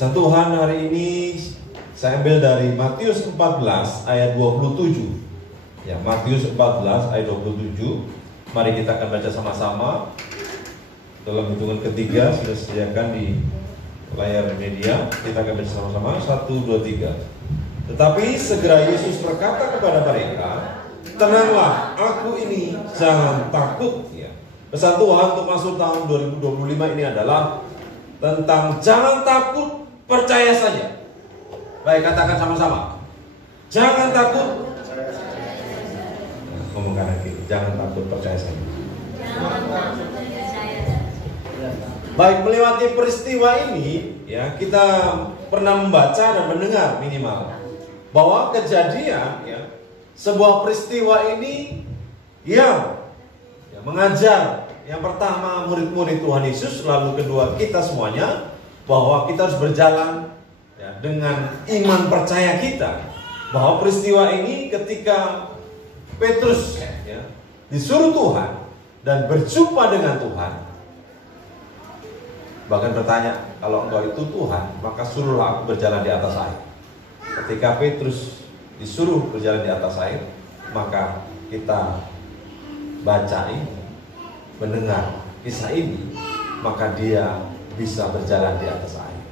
Pesan Tuhan hari ini saya ambil dari Matius 14 ayat 27. Ya, Matius 14 ayat 27. Mari kita akan baca sama-sama. Dalam hitungan ketiga sudah disediakan di layar media. Kita akan baca sama-sama. 1, 2, 3. Tetapi segera Yesus berkata kepada mereka, tenanglah, aku ini, jangan takut. Ya. Pesan Tuhan untuk masuk tahun 2025 ini adalah tentang jangan takut, percaya saja. Baik, katakan sama-sama. Jangan takut. Ngomong kanan kiri. Jangan takut, percaya saja. Baik, melewati peristiwa ini, ya kita pernah membaca dan mendengar minimal bahwa kejadian, ya sebuah peristiwa ini yang mengajar yang pertama murid-murid Tuhan Yesus, lalu kedua kita semuanya, bahwa kita harus berjalan ya, dengan iman percaya kita. Bahwa peristiwa ini ketika Petrus ya, disuruh Tuhan dan berjumpa dengan Tuhan, bahkan bertanya, kalau engkau itu Tuhan, maka suruhlah aku berjalan di atas air. Ketika Petrus disuruh berjalan di atas air, maka kita baca ini, mendengar kisah ini, maka dia bisa berjalan di atas air.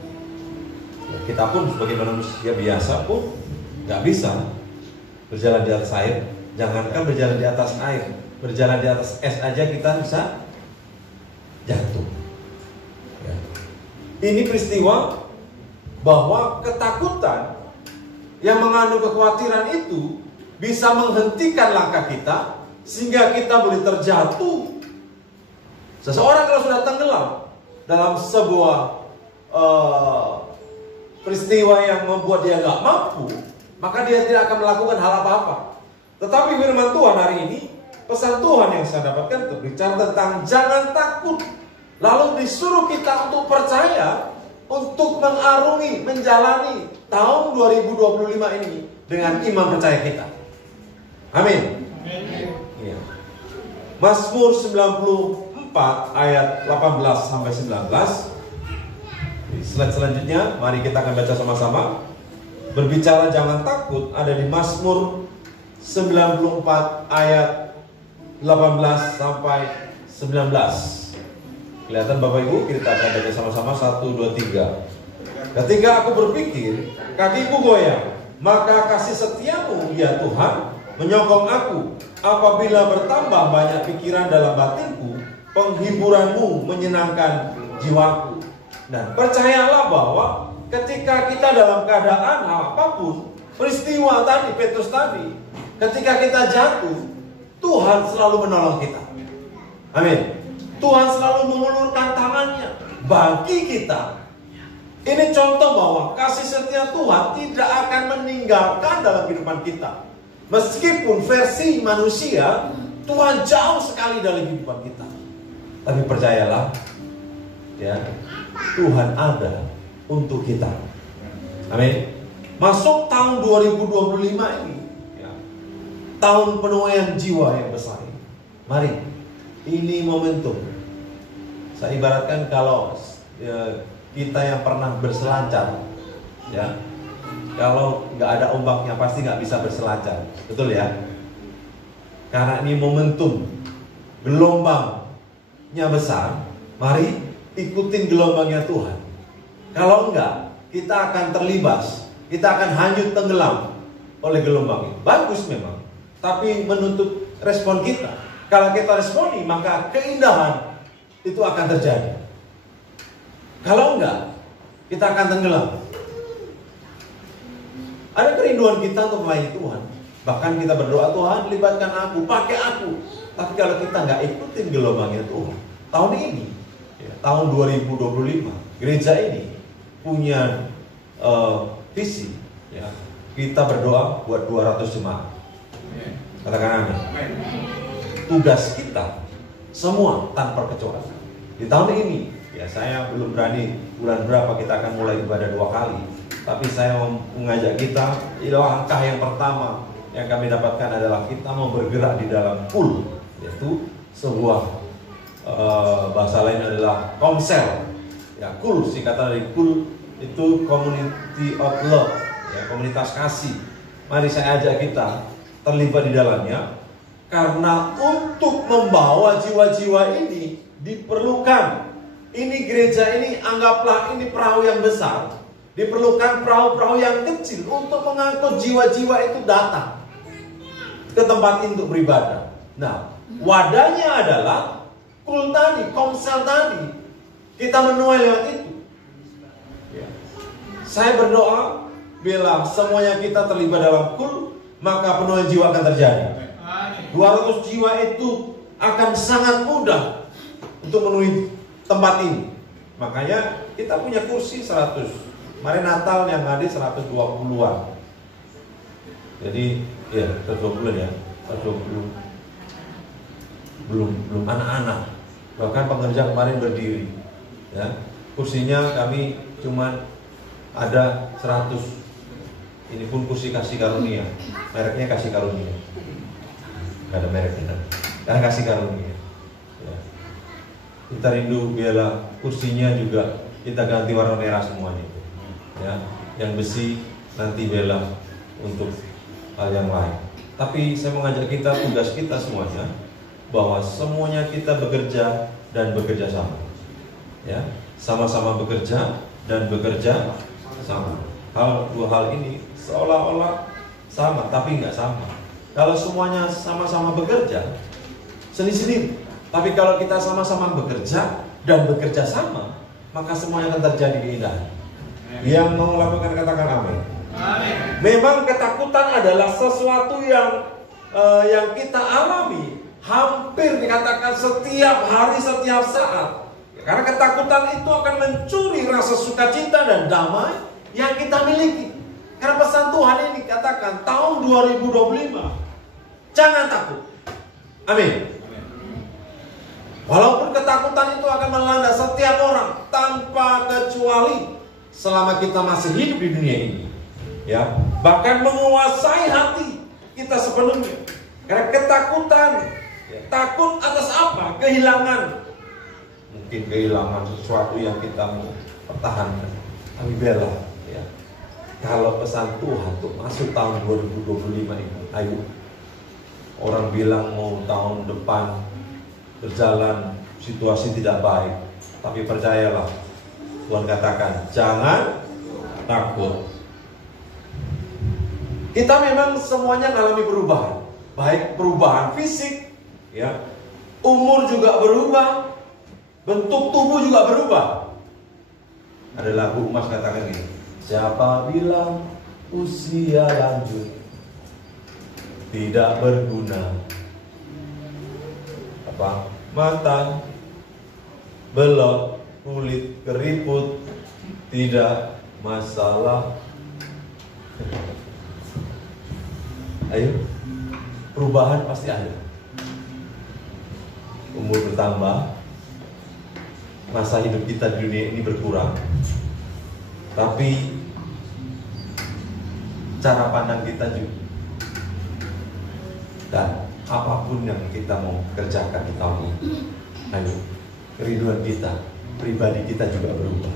Ya, kita pun sebagai manusia biasa pun nggak bisa berjalan di atas air. Jangankan berjalan di atas air, berjalan di atas es aja kita bisa jatuh. Ya. Ini peristiwa bahwa ketakutan yang mengandung kekhawatiran itu bisa menghentikan langkah kita sehingga kita boleh terjatuh. Seseorang kalau sudah tenggelam dalam sebuah peristiwa yang membuat dia nggak mampu, maka dia tidak akan melakukan hal apa-apa. Tetapi firman Tuhan hari ini, pesan Tuhan yang saya dapatkan berbicara tentang jangan takut. Lalu disuruh kita untuk percaya, untuk mengarungi, menjalani tahun 2025 ini dengan iman percaya kita. Amin. Ya. Mazmur 94 ayat 18 sampai 19. Di slide selanjutnya, mari kita akan baca sama-sama. Berbicara jangan takut ada di Mazmur 94 ayat 18 sampai 19. Kelihatan Bapak Ibu, kita akan baca sama-sama 1, 2, 3. Ketika aku berpikir, kakiku goyang, maka kasih setiamu ya Tuhan menyokong aku. Apabila bertambah banyak pikiran dalam batinku, penghiburanmu menyenangkan jiwaku. Dan percayalah bahwa ketika kita dalam keadaan apapun, peristiwa tadi, Petrus tadi, ketika kita jatuh, Tuhan selalu menolong kita. Amin. Tuhan selalu mengulurkan tangannya bagi kita. Ini contoh bahwa kasih setia Tuhan tidak akan meninggalkan dalam kehidupan kita. Meskipun versi manusia, Tuhan jauh sekali dalam kehidupan kita. Tapi percayalah, ya, Tuhan ada untuk kita. Amin. Masuk tahun 2025 ini, ya, tahun penuaian jiwa yang besar ini. Mari, ini momentum. Saya ibaratkan kalau ya, kita yang pernah berselancar, ya, kalau nggak ada ombaknya pasti nggak bisa berselancar, betul ya? Karena ini momentum, gelombangnya besar. Mari ikutin gelombangnya Tuhan. Kalau enggak, kita akan terlibas, kita akan hanyut tenggelam oleh gelombang itu. Bagus memang, tapi menuntut respon kita. Kalau kita responi, maka keindahan itu akan terjadi. Kalau enggak, kita akan tenggelam. Ada kerinduan kita untuk melayani Tuhan. Bahkan kita berdoa, Tuhan libatkan aku, pakai aku. Tapi kalau kita nggak ikutin gelombangnya Tuhan, tahun ini, ya, tahun 2025, gereja ini punya visi, ya, kita berdoa buat 200 jemaat. Katakan amin. Tugas kita semua tanpa kecuali di tahun ini, ya, saya belum berani bulan berapa kita akan mulai ibadah 2 kali. Tapi saya mengajak kita, langkah yang pertama yang kami dapatkan adalah kita mau bergerak di dalam pool, yaitu sebuah bahasa lain adalah komsel. Ya, kul, singkatan dari kul itu community of love, ya, komunitas kasih. Mari saya ajak kita terlibat di dalamnya, karena untuk membawa jiwa-jiwa ini diperlukan. Ini gereja ini, anggaplah ini perahu yang besar, diperlukan perahu-perahu yang kecil untuk mengangkut jiwa-jiwa itu datang ke tempat ini untuk beribadah. Nah, wadahnya adalah kul tadi, komsel tadi. Kita menuai lewat itu. Ya. Saya berdoa, bila semuanya kita terlibat dalam kul, maka penuaian jiwa akan terjadi. 200 jiwa itu akan sangat mudah untuk memenuhi tempat ini. Makanya kita punya kursi 100. Kemarin Natal yang hadir 120-an. Jadi ya 120 ya, 120. Belum anak-anak. Bahkan pengerja kemarin berdiri. Ya, kursinya kami cuman ada 100. Ini pun kursi kasih karunia. Mereknya kasih karunia. Gak ada mereknya. Karena kasih karunia. Ya. Kita rindu biarlah kursinya juga kita ganti warna merah semuanya. Ya, yang besi nanti bela untuk hal yang lain. Tapi saya mengajak kita, tugas kita semuanya, bahwa semuanya kita bekerja dan bekerja sama. Ya, sama-sama bekerja dan bekerja sama. Dua hal ini seolah-olah sama, tapi nggak sama. Kalau semuanya sama-sama bekerja, sendiri-sendiri. Tapi kalau kita sama-sama bekerja dan bekerja sama, maka semuanya akan terjadi keindahan. Yang mau melakukan katakan amin. Memang ketakutan adalah sesuatu yang kita alami hampir dikatakan setiap hari, setiap saat. Karena ketakutan itu akan mencuri rasa sukacita dan damai yang kita miliki. Karena pesan Tuhan ini katakan tahun 2025, jangan takut. Amin. Walaupun ketakutan itu akan melanda setiap orang tanpa kecuali selama kita masih hidup di dunia ini, ya, bahkan menguasai hati kita sepenuhnya. Karena ketakutan, ya, takut atas apa? Kehilangan, mungkin kehilangan sesuatu yang kita mau pertahankan. Tapi bela, ya, kalau pesan Tuhan untuk masuk tahun 2025 ini, ayo. Orang bilang mau tahun depan berjalan situasi tidak baik, tapi percayalah, Tuhan katakan jangan takut. Kita memang semuanya mengalami perubahan, baik perubahan fisik, ya, umur juga berubah, bentuk tubuh juga berubah. Ada lagu Mas katakan ini, siapa bilang usia lanjut tidak berguna? Apa? Mata belok, kulit keriput, tidak masalah. Ayo, perubahan pasti ada. Umur bertambah, masa hidup kita di dunia ini berkurang. Tapi cara pandang kita juga, dan apapun yang kita mau kerjakan di tahun ini, ayo, kerinduan kita, pribadi kita juga berubah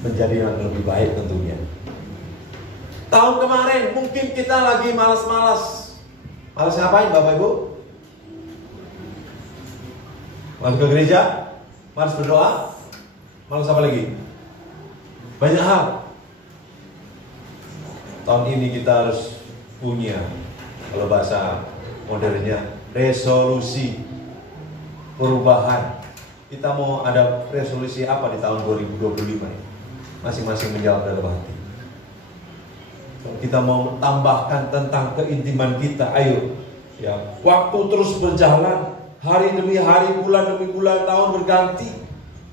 menjadi yang lebih baik tentunya. Tahun kemarin mungkin kita lagi malas-malas. Malas ngapain Bapak Ibu? Malas ke gereja? Malas berdoa? Malas apa lagi? Banyak hal. Tahun ini kita harus punya, kalau bahasa modernnya, resolusi perubahan. Kita mau ada resolusi apa di tahun 2025 ini? Masing-masing menjawab dalam hati. Kita mau tambahkan tentang keintiman kita, ayo, ya. Waktu terus berjalan, hari demi hari, bulan demi bulan, tahun berganti.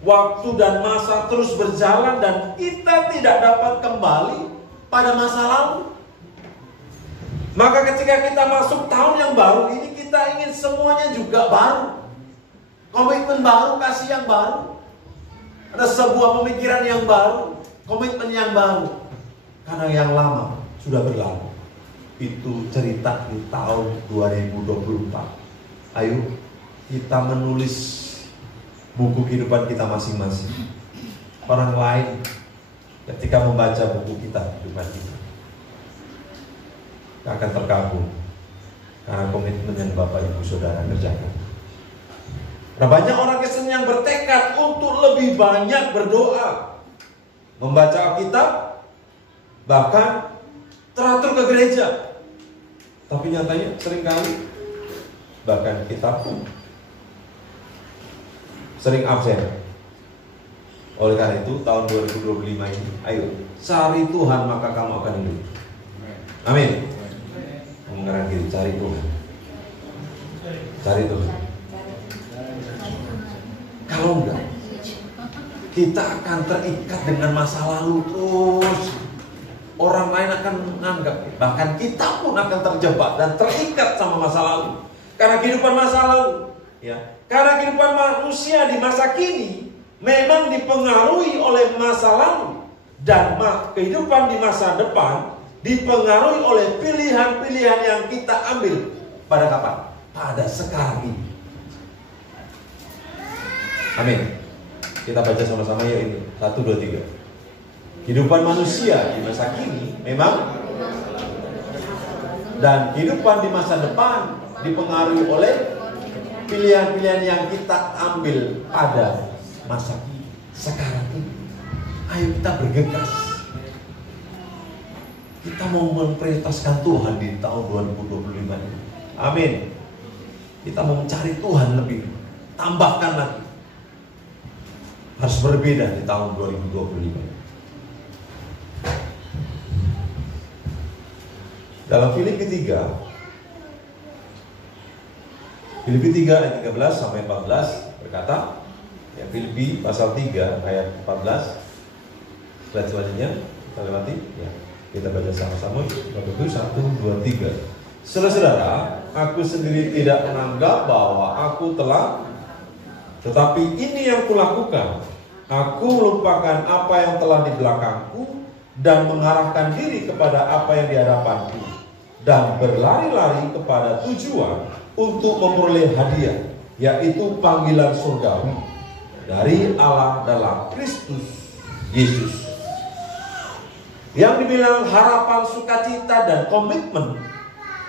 Waktu dan masa terus berjalan dan kita tidak dapat kembali pada masa lalu. Maka ketika kita masuk tahun yang baru ini, kita ingin semuanya juga baru. Komitmen baru, kasih yang baru. Ada sebuah pemikiran yang baru, komitmen yang baru. Karena yang lama sudah berlalu. Itu cerita di tahun 2024. Ayo kita menulis buku kehidupan kita masing-masing. Orang lain, ya, ketika membaca buku kitab kehidupan kita. Kita akan terkagum karena komitmen yang Bapak Ibu Saudara kerjakan. Nah, banyak orang Kristen yang bertekad untuk lebih banyak berdoa, membaca Alkitab, bahkan teratur ke gereja. Tapi nyatanya seringkali bahkan kita pun sering absen. Oleh karena itu tahun 2025 ini, ayo cari Tuhan maka kamu akan hidup. Amin. Mengarang diri, cari Tuhan. Cari Tuhan. Kalau enggak, kita akan terikat dengan masa lalu terus. Orang lain akan menganggap, bahkan kita pun akan terjebak dan terikat sama masa lalu. Karena kehidupan masa lalu, ya. Karena kehidupan manusia di masa kini memang dipengaruhi oleh masa lalu, dan kehidupan di masa depan dipengaruhi oleh pilihan-pilihan yang kita ambil pada kapan? Pada sekarang ini. Amin. Kita baca sama-sama ya ini. 1, 2, 3. Kehidupan manusia di masa kini memang, dan kehidupan di masa depan dipengaruhi oleh pilihan-pilihan yang kita ambil pada masa sekarang ini. Ayo kita bergegas. Kita mau memprioritaskan Tuhan di tahun 2025 ini. Amin. Kita mau mencari Tuhan lebih. Tambahkan lagi. Harus berbeda di tahun 2025. Dalam Filipi 3 ayat 13 sampai 14 berkata, ya, Filipi pasal 3 ayat 14. Slide selanjutnya kita lewati, ya. Kita baca sama-sama. Bapak Ibu, 1, 2, 3. Saudara-saudara, aku sendiri tidak menganggap bahwa aku telah, tetapi ini yang kulakukan. Aku melupakan apa yang telah di belakangku dan mengarahkan diri kepada apa yang di hadapanku, dan berlari-lari kepada tujuan untuk memperoleh hadiah, yaitu panggilan surgawi dari Allah dalam Kristus Yesus. Yang dibilang harapan, sukacita, dan komitmen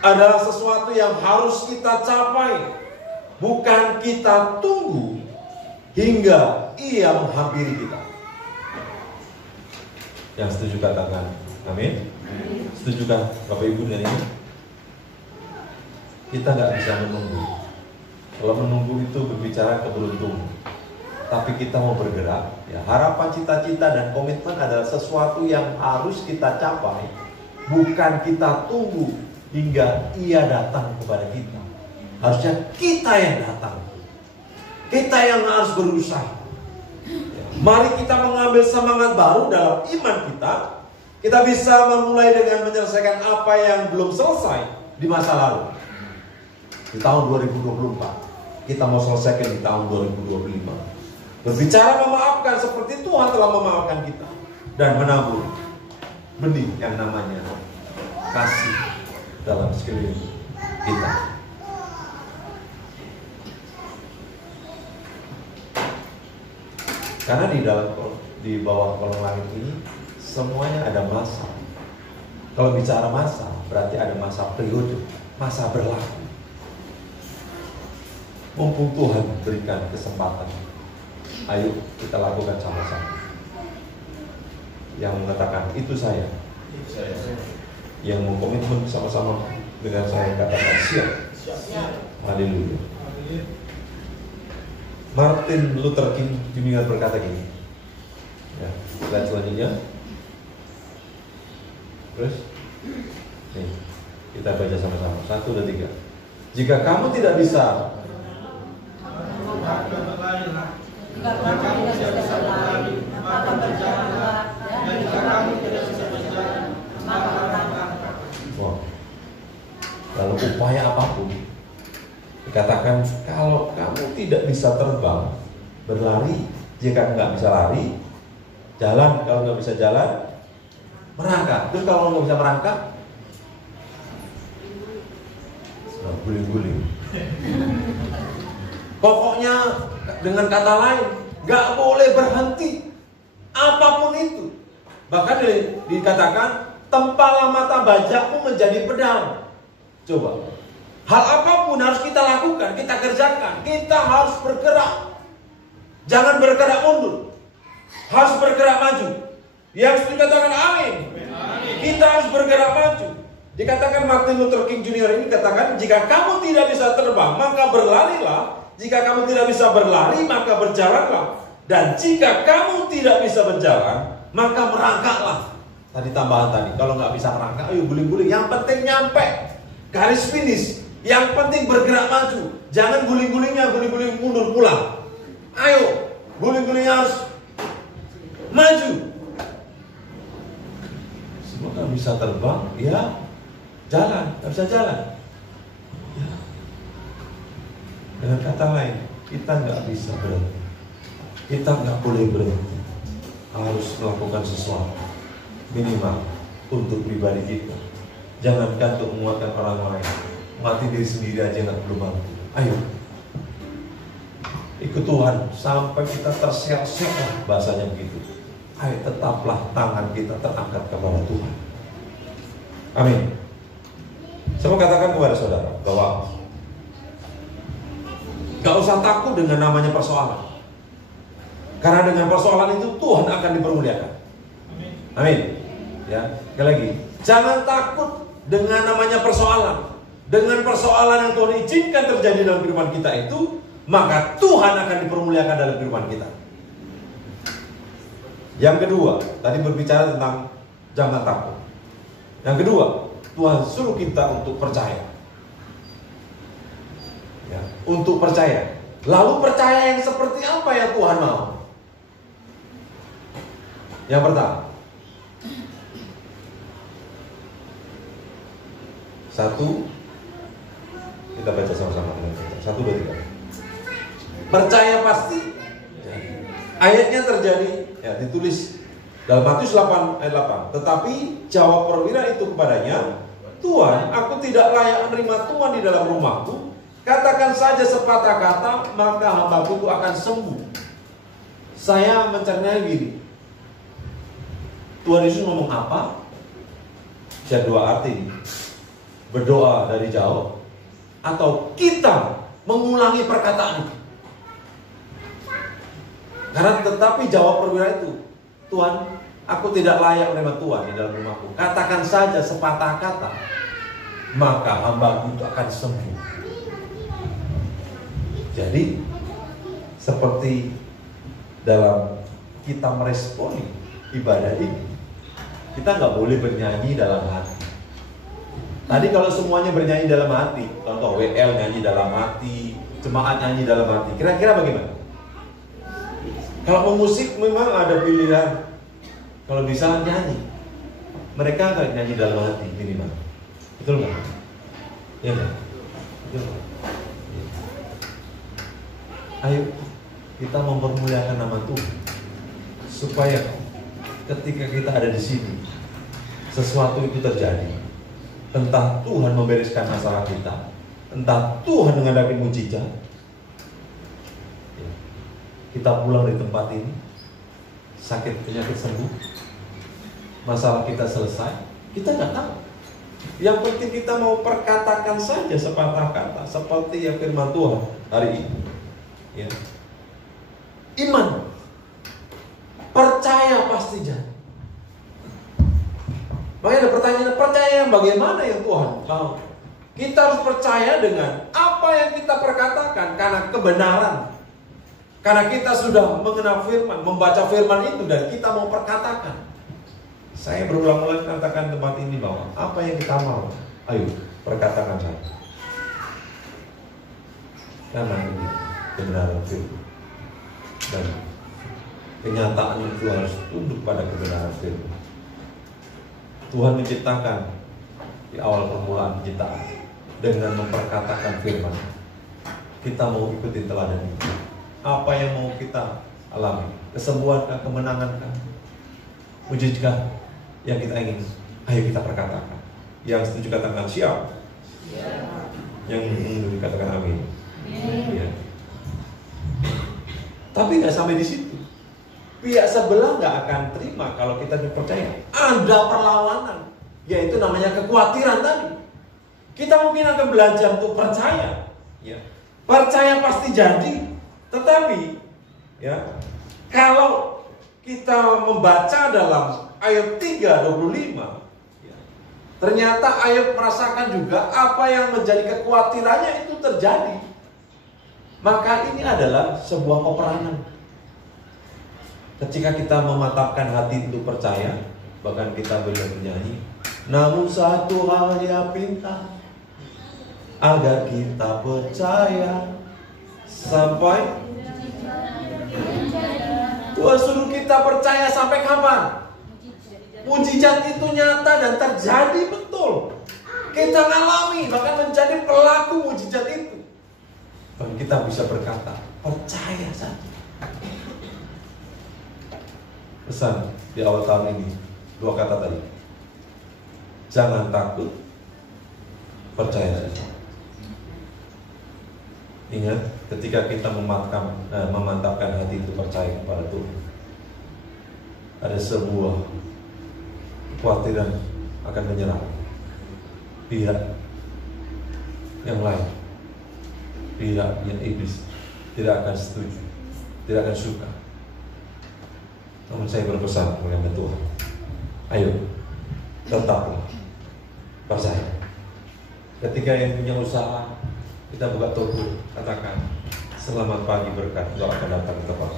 adalah sesuatu yang harus kita capai, bukan kita tunggu hingga ia menghampiri kita. Yang setuju katakan amin. Setujukah Bapak Ibu dengan ini? Kita nggak bisa menunggu. Kalau menunggu itu berbicara keberuntungan. Tapi kita mau bergerak, ya. Harapan, cita-cita, dan komitmen adalah sesuatu yang harus kita capai, bukan kita tunggu hingga ia datang kepada kita. Harusnya kita yang datang. Kita yang harus berusaha. Mari kita mengambil semangat baru dalam iman kita. Kita bisa memulai dengan menyelesaikan apa yang belum selesai di masa lalu. Di tahun 2024 kita mau selesaikan di tahun 2025. Berbicara memaafkan seperti Tuhan telah memaafkan kita, dan menabur benih yang namanya kasih dalam sekeliling kita. Karena di bawah kolong langit ini semuanya ada masa. Kalau bicara masa, berarti ada masa periode, masa berlaku. Mumpung Tuhan berikan kesempatan, ayo kita lakukan sama-sama. Yang mengatakan itu saya. Yang mau komitmen sama-sama dengan saya katakan siap. Haleluya. Martin Luther King Jr. berkata gini, ya, slide selanjutnya. Terus nih, kita baca sama-sama. 1, 2, 3. Jika kamu tidak bisa, lalu upaya apapun, dikatakan kalau kamu tidak bisa terbang, berlari. Jika nggak bisa lari, jalan. Kalau nggak bisa jalan, merangkak. Terus kalau nggak bisa merangkak, guling-guling. Pokoknya dengan kata lain, nggak boleh berhenti. Apapun itu, Bahkan dikatakan, tempalah mata bajakmu menjadi pedang. Coba, hal apapun harus kita lakukan, kita kerjakan. Kita harus bergerak. Jangan bergerak mundur. Harus bergerak maju. Yang setuju katakan amin. Kita harus bergerak maju. Dikatakan Martin Luther King Jr. ini katakan, jika kamu tidak bisa terbang, maka berlarilah. Jika kamu tidak bisa berlari, maka berjalanlah. Dan jika kamu tidak bisa berjalan, maka merangkaklah. Tadi tambahan tadi, kalau nggak bisa merangkak, ayo guling-guling. Yang penting nyampe garis finish. Yang penting bergerak maju. Jangan guling-gulingnya, guling-guling mundur pulang. Ayo, guling-gulingnya harus maju. Semua nggak bisa terbang, ya jalan, nggak bisa jalan. Ya. Dengan kata lain, kita nggak bisa berhenti. Kita nggak boleh berhenti. Harus melakukan sesuatu minimal untuk pribadi kita. Jangankan untuk menguatkan orang lain, mati diri sendiri aja nggak perlu mampu. Ayo, ikut Tuhan sampai kita terseok-seok lah, bahasanya begitu. Ayo, tetaplah tangan kita terangkat kepada Tuhan. Amin. Saya mau katakan kepada saudara bahwa gak usah takut dengan namanya persoalan. Karena dengan persoalan itu Tuhan akan dipermuliakan. Amin. Ya, sekali lagi, jangan takut dengan namanya persoalan. Dengan persoalan yang Tuhan izinkan terjadi dalam kehidupan kita itu, maka Tuhan akan dipermuliakan dalam kehidupan kita. Yang kedua, tadi berbicara tentang jangan takut. Yang kedua, Tuhan suruh kita untuk percaya. Ya, untuk percaya. Lalu percaya yang seperti apa yang Tuhan mau? Yang pertama, satu, kita baca sama-sama. 1, 2, 3. Percaya pasti. Ayatnya terjadi, ya, ditulis dalam Matius 8 ayat 8. Tetapi jawab perwira itu kepadanya, Tuhan, aku tidak layak menerima Tuhan di dalam rumahku. Katakan saja sepatah kata, maka hambaku itu akan sembuh. Saya mencernanya gini, Tuhan Yesus ngomong apa? Bisa dua arti. Berdoa dari jauh, atau kita mengulangi perkataan itu. Karena tetapi jawab perwira itu, Tuhan, aku tidak layak menerima Tuhan di dalam rumahku. Katakan saja sepatah kata, maka hambaku itu akan sembuh. Jadi seperti dalam kita meresponi ibadah ini, kita nggak boleh bernyanyi dalam hati. Tadi kalau semuanya bernyanyi dalam hati, contoh WL nyanyi dalam hati, jemaat nyanyi dalam hati, kira-kira bagaimana? Kalau mau musik memang ada pilihan. Kalau bisa nyanyi, mereka nggak nyanyi dalam hati minimal. Betul nggak? Iya nggak? Betul nggak? Ayo kita mempermuliakan nama Tuhan, supaya ketika kita ada di sini, sesuatu itu terjadi. Entah Tuhan membereskan masalah kita, entah Tuhan mengadakan mujizat. Kita pulang di tempat ini, sakit penyakit sembuh, masalah kita selesai, kita nggak tahu. Yang penting kita mau perkatakan saja sepatah kata, seperti yang firman Tuhan hari ini. Ya. Iman, percaya pasti jadi. Makanya ada pertanyaan, percaya yang bagaimana yang Tuhan mau? Kita harus percaya dengan apa yang kita perkatakan, karena kebenaran. Karena kita sudah mengenal firman, membaca firman itu, dan kita mau perkatakan. Saya berulang-ulang katakan tempat ini bahwa apa yang kita mau, ayo perkatakan saja. Karena ini kebenaran firman, dan kenyataan itu harus tunduk pada kebenaran firman. Tuhan menciptakan di awal permulaan penciptaan dengan memperkatakan firman. Kita mau ikuti teladan itu. Apa yang mau kita alami? Kesembuhankah, kemenangankah, mujizkah yang kita ingin? Ayo kita perkatakan. Yang setuju katakan siap. Yang menurut katakan amin. Ya. Tapi nggak sampai di situ. pihak sebelah nggak akan terima kalau kita dipercaya. Ada perlawanan, yaitu namanya kekhawatiran tadi. Kita mungkin akan belajar untuk percaya, ya. Percaya pasti jadi, tetapi ya, kalau kita membaca dalam ayat 3:25, ya, ternyata Ayub merasakan juga apa yang menjadi kekhawatirannya itu terjadi. Maka ini adalah sebuah peperangan. Ketika kita memantapkan hati untuk percaya, bahkan kita bernyanyi, namun satu hal Dia pinta, agar kita percaya sampai. Tuhan suruh kita percaya sampai kapan? Mujizat itu nyata dan terjadi betul. Kita ngalami, bahkan menjadi pelaku mujizat itu. Dan kita bisa berkata, percaya saja. Pesan di awal tahun ini, 2 kata tadi. Jangan takut, percaya saja. Ingat, ketika kita memantapkan hati itu percaya kepada Tuhan, ada sebuah kekhawatiran akan menyerang pihak yang lain, pihak yang iblis tidak akan setuju, tidak akan suka. Namun saya berpesan kepada Tuhan, ayo tetaplah percaya. Ketika yang punya usaha, kita buka toko, katakan, selamat pagi berkat, engkau akan datang ke tempat.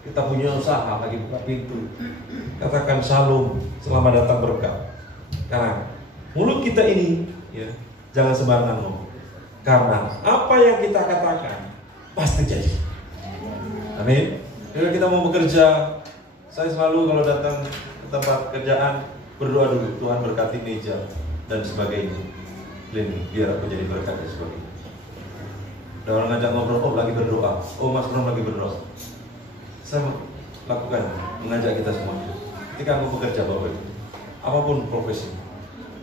Kita punya usaha, lagi buka pintu, katakan shalom, selamat datang berkat. Karena mulut kita ini, ya, jangan sembarangan ngomong. Karena apa yang kita katakan pasti jadi. Amin. Kalau kita mau bekerja, saya selalu kalau datang ke tempat kerjaan berdoa dulu, Tuhan berkati meja dan sebagainya. Biar aku jadi berkat dan sebagainya. Ada orang ngajak ngobrol, oh lagi berdoa, oh Mas Bram lagi berdoa. Saya lakukan, mengajak kita semua. Ketika aku bekerja Bapak, apapun profesi,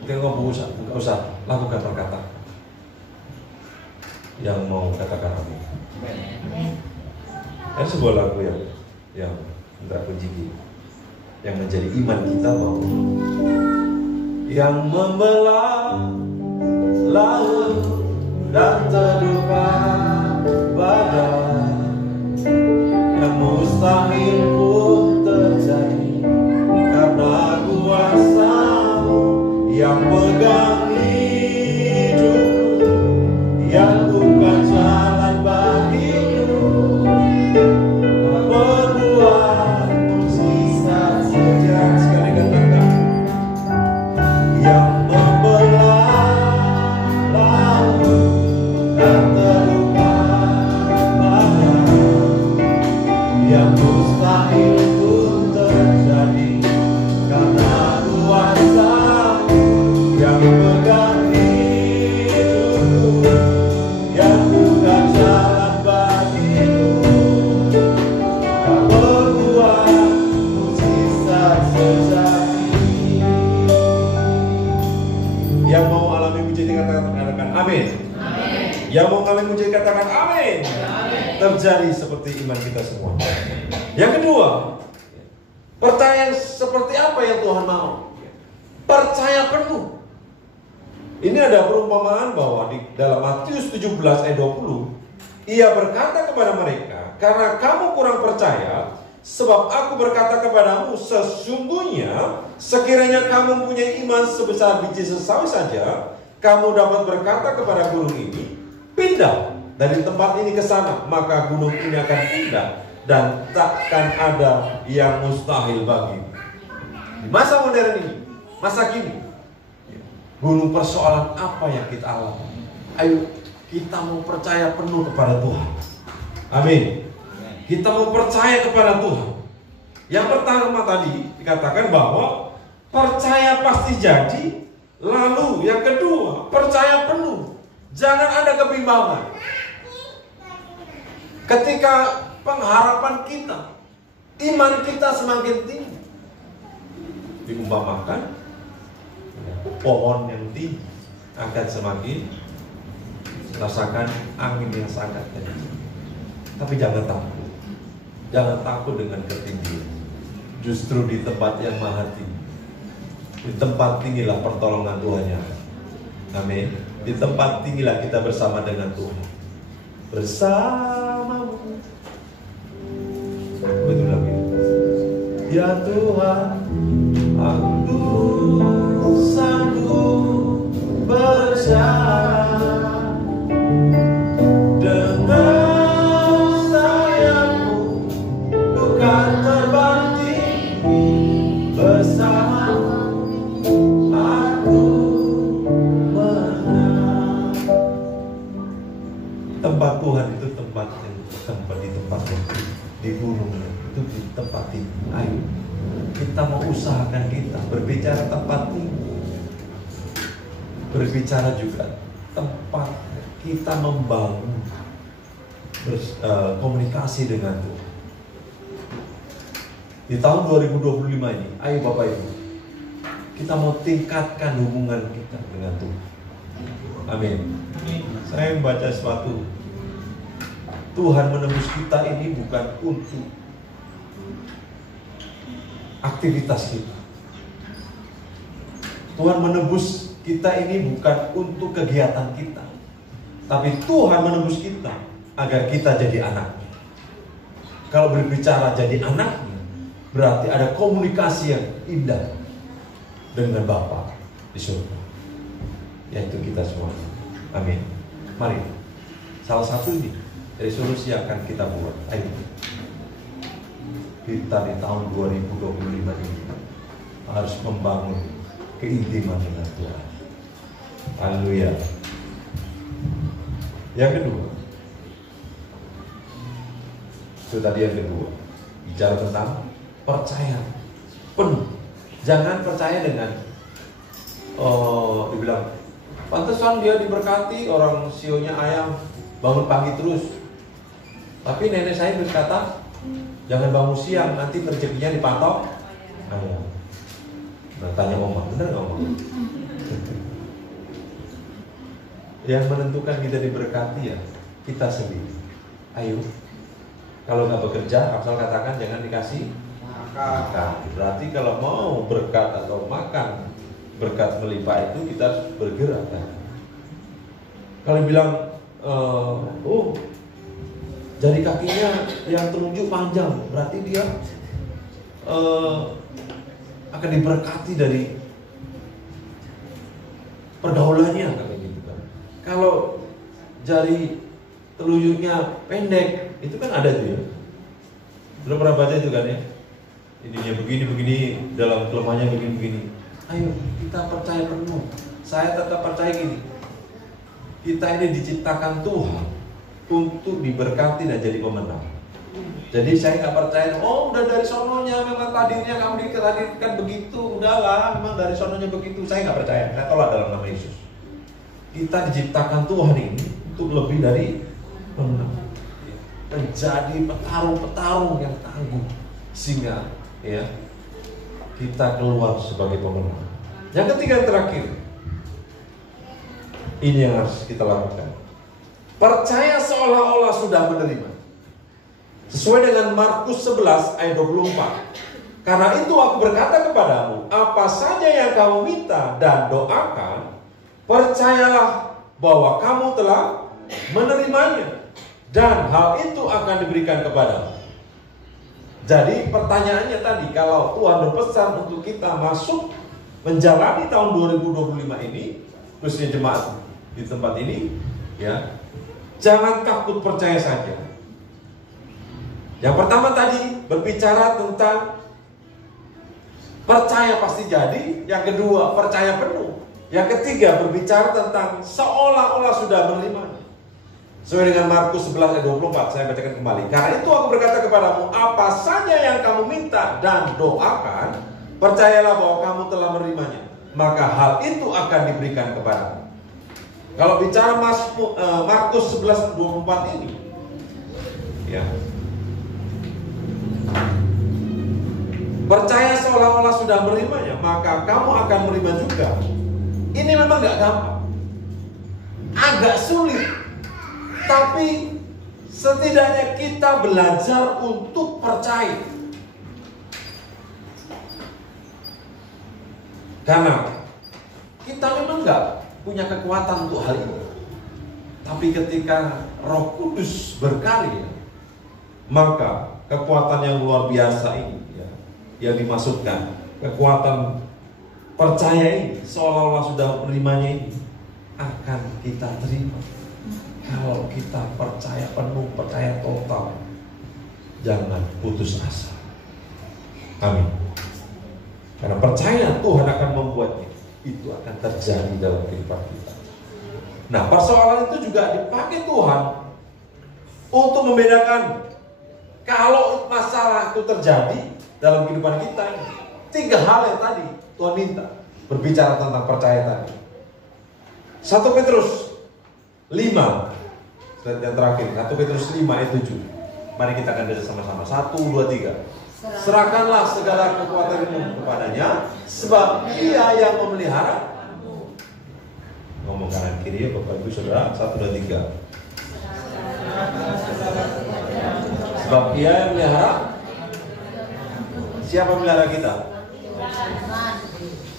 ketika kamu buka usaha, lakukan perkataan yang mau katakan amin. Ada sebuah lagu yang tidak kunci, yang menjadi iman kita bahwa yang membelah laut dan terluka badai, yang mustahil pun terjadi karena kuasa-Mu yang pegang hidupku, yang bukan jalan bagiku, berbuat mujizat sejak. Sekali katakan, yang yang mustahil pun terjadi karena kuasa yang pegang hidupku, yang bukan jalan bagiku, yang berbuat mujizat sejati. Yang mau alami mujizat katakan amin. Yang mau alami mujizat katakan amin. Terjadi seperti iman kita semua. Yang kedua, percaya seperti apa yang Tuhan mau. Percaya penuh. Ini ada perumpamaan bahwa di dalam Matius 17 ayat 20, Ia berkata kepada mereka, karena kamu kurang percaya, sebab aku berkata kepadamu, sesungguhnya sekiranya kamu mempunyai iman sebesar biji sesawi saja, kamu dapat berkata kepada gunung ini, pindah dari tempat ini ke sana, maka gunung ini akan pindah dan takkan ada yang mustahil bagi. Di masa modern ini, masa kini, gunung persoalan apa yang kita alami? Ayo kita mau percaya penuh kepada Tuhan. Amin. Kita mau percaya kepada Tuhan. Yang pertama tadi dikatakan bahwa percaya pasti jadi. Lalu yang kedua, percaya penuh. Jangan ada kebimbangan. Ketika pengharapan kita, iman kita semakin tinggi, diumpamakan pohon yang tinggi akan semakin rasakan angin yang sangat kencang. Tapi jangan takut. Jangan takut dengan ketinggian. Justru di tempat yang maha tinggi, di tempat tinggilah pertolongan Tuhannya. Amin. Di tempat tinggilah kita bersama dengan Tuhan. Bersamamu. Betul lagi. Ya Tuhan, aku sanggup berjalan dengan sayapmu, bukan terbang tinggi. Bersamamu aku menang. Tempat Tuhan itu tempat di tempat yang di gunung, itu di tempat tinggi. Ayo kita mau usahakan kita berbicara tempat tinggi, berbicara juga tempat kita membangun komunikasi dengan Tuhan. Di tahun 2025 ini, ayo Bapak Ibu, kita mau tingkatkan hubungan kita dengan Tuhan. Amin. Saya membaca sesuatu. Tuhan menebus kita ini bukan untuk aktivitas kita. Tuhan menebus kita ini bukan untuk kegiatan kita, tapi Tuhan menebus kita agar kita jadi anaknya. Kalau berbicara jadi anaknya, berarti ada komunikasi yang indah dengan Bapa di surga, yaitu kita semua. Amin. Mari, salah satu ini resolusi akan kita buat. Ayo, kita di tahun 2025 ini harus membangun keintiman dengan Tuhan. Haleluya. Yang kedua, itu tadi yang kedua, bicara tentang percaya penuh. Jangan percaya dengan dibilang pantesan dia diberkati, orang sionya ayam bangun pagi terus. Tapi nenek saya berkata, jangan bangun siang, nanti rezekinya dipatok ayam. Nah, tanya Oma, benar nggak Oma? Yang menentukan kita diberkati ya kita sendiri. Ayo, kalau nggak bekerja, Absal katakan jangan dikasih makan. Berarti kalau mau berkat atau makan berkat melimpah itu kita harus bergerak kan? Kalau bilang jari kakinya yang telunjuk panjang, berarti dia akan diberkati dari pergaulannya kayak gitu kan. Kalau jari telunjuknya pendek, itu kan ada tuh ya. Belum pernah baca itu kan ya. Ininya begini-begini, dalam kelemahannya begini-begini. Ayo kita percaya penuh. Saya tetap percaya gini. Kita ini diciptakan Tuhan untuk diberkati dan jadi pemenang. Jadi saya nggak percaya, oh udah dari sononya memang takdirnya kamu ditakdirkan begitu, udahlah memang dari sononya begitu. Saya nggak percaya. Saya tolak dalam nama Yesus. Kita diciptakan Tuhan ini untuk lebih dari pemenang, menjadi petarung-petarung yang tangguh, sehingga ya kita keluar sebagai pemenang. Yang ketiga, yang terakhir, ini yang harus kita lakukan. Percaya seolah-olah sudah menerima. Sesuai dengan Markus 11 ayat 24. Karena itu aku berkata kepadamu, apa saja yang kamu minta dan doakan, percayalah bahwa kamu telah menerimanya, dan hal itu akan diberikan kepadamu. Jadi pertanyaannya tadi, kalau Tuhan berpesan untuk kita masuk menjalani tahun 2025 ini, khususnya jemaat di tempat ini, ya, jangan takut, percaya saja. Yang pertama tadi berbicara tentang percaya pasti jadi. Yang kedua, percaya penuh. Yang ketiga, berbicara tentang seolah-olah sudah menerima. Sesuai dengan Markus 11 ayat 24, saya bacakan kembali. Karena itu aku berkata kepadamu, apa saja yang kamu minta dan doakan, percayalah bahwa kamu telah menerimanya, maka hal itu akan diberikan kepadamu. Kalau bicara Markus 11 24 ini, ya, percaya seolah-olah sudah menerimanya, maka kamu akan menerima juga. Ini memang gak gampang, agak sulit, tapi Setidaknya kita belajar untuk percaya. Karena kita memang nggak punya kekuatan untuk hal ini. Tapi ketika Roh Kudus berkarya, maka kekuatan yang luar biasa ini ya, yang dimaksudkan, kekuatan percaya ini, seolah-olah sudah menerimanya ini, akan kita terima. Kalau kita percaya penuh, percaya total, jangan putus asa. Amin. Karena percaya Tuhan akan membuatnya, itu akan terjadi dalam kehidupan kita. Nah, persoalan itu juga dipakai Tuhan untuk membedakan kalau masalah itu terjadi dalam kehidupan kita. 3 hal yang tadi Tuhan minta berbicara tentang percaya tadi. 1 Petrus 5, yang terakhir, 1 Petrus 5 ayat 7. Mari kita akan baca sama-sama. 1, 2, 3. Serahkanlah segala kekuatanmu kepadanya, sebab Ia yang memelihara. Ngomong kanan kiri ya Bapak Ibu Saudara. 1, 2, 3. Sebab Ia yang memelihara. Siapa memelihara kita?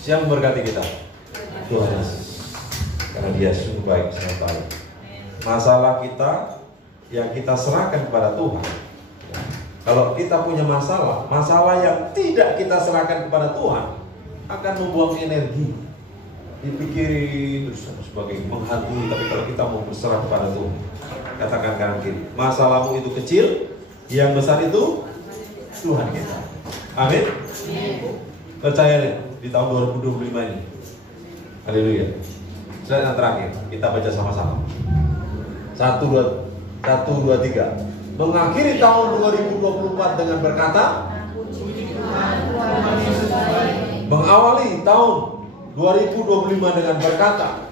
Siapa memberkati kita? Tuhan Yesus. Karena Dia sungguh baik, sangat baik. Masalah kita yang kita serahkan kepada Tuhan. Kalau kita punya masalah yang tidak kita serahkan kepada Tuhan, akan membuang energi, dipikirin terus sebagai menghantui. Tapi kalau kita mau berserah kepada Tuhan, katakan kanan kiri, masalahmu itu kecil, yang besar itu Tuhan kita. Amin. Percaya deh di tahun 2025 ini. Haleluya. Slide yang terakhir, kita baca sama-sama. 1, 2, 3. Mengakhiri tahun 2024 dengan berkata, mengawali tahun 2025 dengan berkata,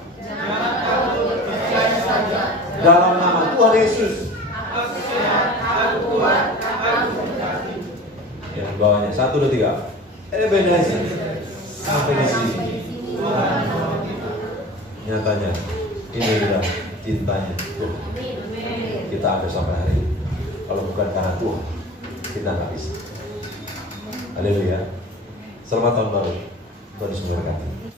dalam nama Tuhan Yesus. Ya, bawahnya 1, 2, 3. Ebenezer sampai di sini. Nyatanya ini adalah cintanya Tuhan. Kita ada sampai hari ini. Kalau bukan karena Tuhan, kita nggak bisa. Haleluya. Selamat tahun baru. Tuhan Yesus memberkati.